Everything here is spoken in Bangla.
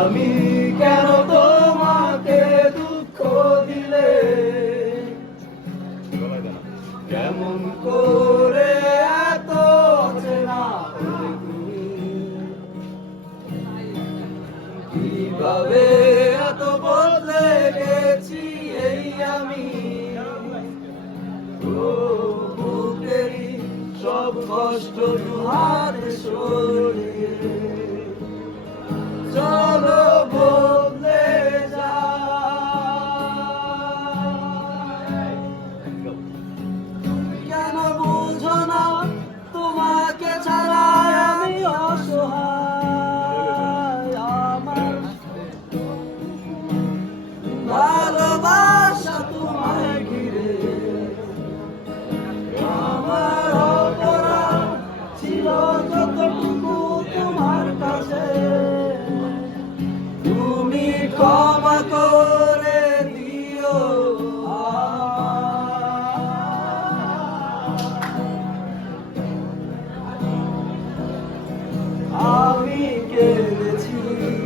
আমি কেন তোমাকে দুঃখ দিলে? কেমন করে এত কীভাবে এত বদলে গেছি এই আমি? সব কষ্ট দুহার সরে করে দিও। আমি কেঁদেছি।